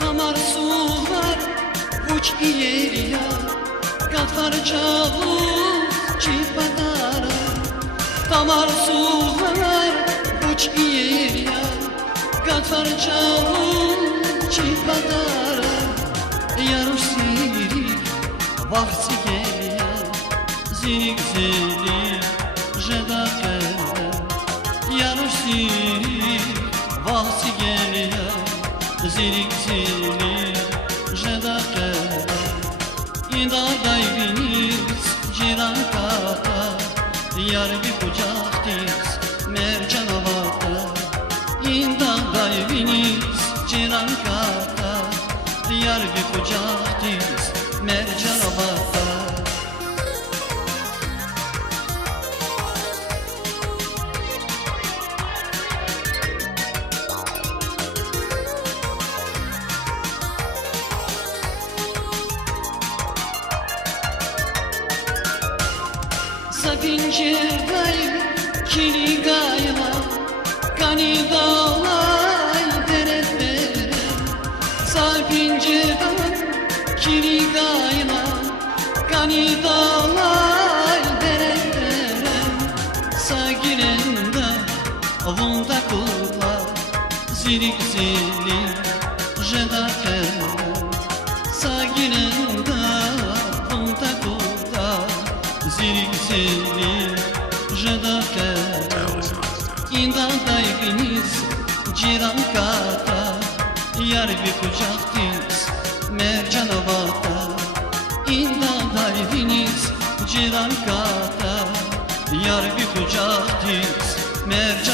Tamar sular uç ieriya Katar çavuz çipadara Tamar sular uç ieriya Katar çavuz çipadara Yaruş sirik vakti geliya Zirik zirik jedakere Yaruş sirik vakti geliya Zirik zirik jedakere İda dayviniz ciran kata Yar bir kucaktiz mercan avata İda dayviniz ciran kata Yar bir kucaktiz mercan avata Sapincerdayım kini gayla Kani dağlay deret dere Sapincerdayım kini gayla Kani dağlay deret dere Sagirenda avunda kula Zirik zirik jedakere Sagirenda avunda kula Zirik zirik jedakere İnda dayviniz ciran kata Yar bir kucaktiz mercan avata İnda dayviniz ciran kata Yar bir kucaktiz mercan